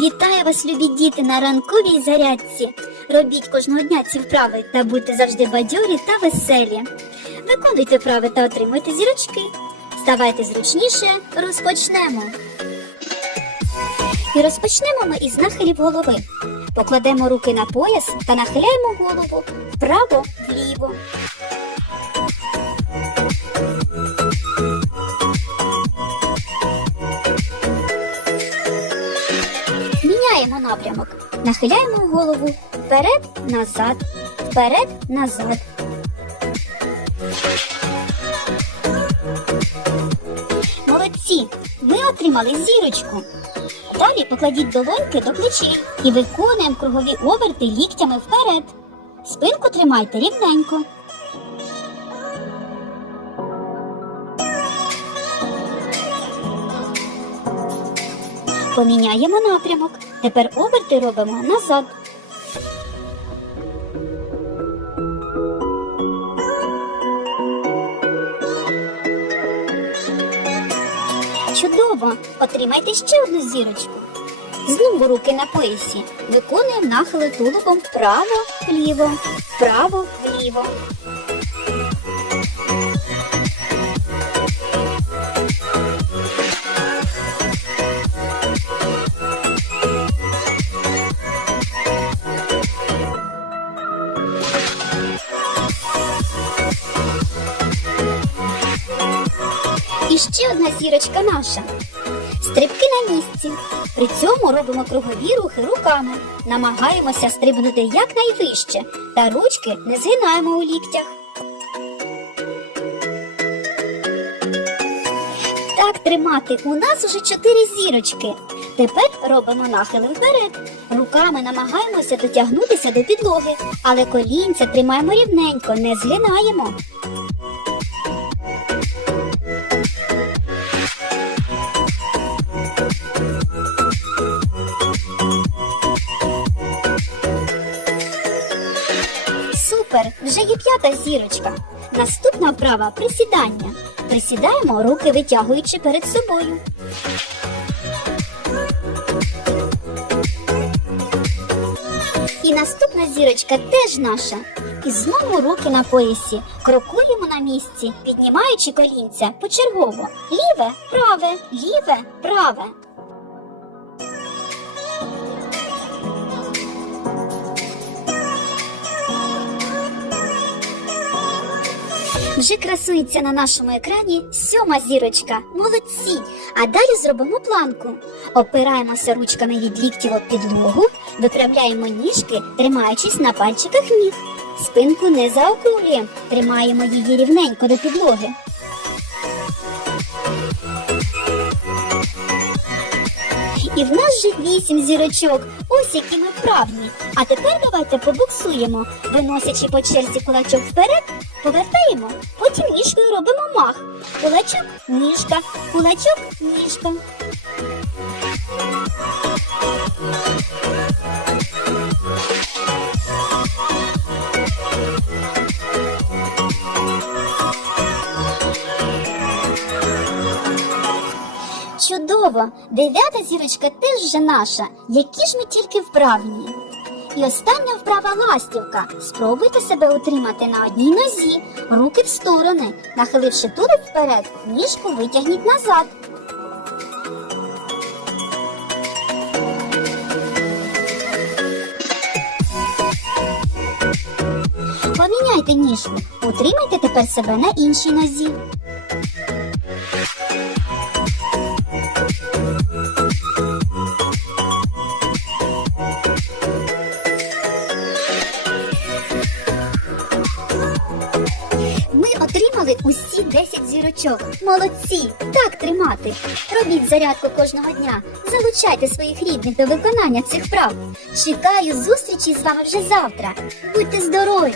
Вітаю вас, любі діти, на ранковій зарядці. Робіть кожного дня ці вправи та будьте завжди бадьорі та веселі. Виконуйте вправи та отримуйте зірочки. Ставайте зручніше, розпочнемо. І розпочнемо ми із нахилів голови. Покладемо руки на пояс та нахиляємо голову вправо, напрямок. Нахиляємо голову вперед, назад, вперед, назад. Молодці! Ви отримали зірочку. Далі покладіть долоньки до плечей і виконуємо кругові оберти ліктями вперед. Спинку тримайте рівненько. Поміняємо напрямок. Тепер оберти робимо назад. Чудово! Отримайте ще одну зірочку. Знову руки на поясі. Виконуємо нахили тулубом вправо, вліво, І ще одна зірочка наша. Стрибки на місці. При цьому робимо кругові рухи руками. Намагаємося стрибнути якнайвище та ручки не згинаємо у ліктях. Так тримати. У нас уже чотири зірочки. Тепер робимо нахили вперед. Руками намагаємося дотягнутися до підлоги, але колінця тримаємо рівненько, не згинаємо. Супер! Вже є п'ята зірочка. Наступна вправа присідання. Присідаємо, руки витягуючи перед собою. І наступна зірочка теж наша. І знову руки на поясі. Крокуємо на місці, піднімаючи колінця почергово. Ліве, праве, ліве, праве. Вже красується на нашому екрані сьома зірочка. Молодці! А далі зробимо планку. Опираємося ручками від ліктів об підлогу, виправляємо ніжки, тримаючись на пальчиках ніг. Спинку не заокруглюємо, тримаємо її рівненько до підлоги. І в нас вже вісім зірочок. Ось які ми вправні. А тепер давайте побуксуємо, виносячи по черзі кулачок вперед, повертаємо, потім ніжкою робимо мах. Кулачок, ніжка, кулачок, ніжка. Чудово! Дев'ята зірочка теж вже наша. Які ж ми тільки вправні. І остання вправа ластівка. Спробуйте себе утримати на одній нозі, руки в сторони, нахиливши тулуб вперед, ніжку витягніть назад. Поміняйте ніжку. Утримайте тепер себе на іншій нозі. Отримали усі 10 зірочок. Молодці! Так тримати. Робіть зарядку кожного дня. Залучайте своїх рідних до виконання цих прав. Чекаю зустрічі з вами вже завтра. Будьте здорові!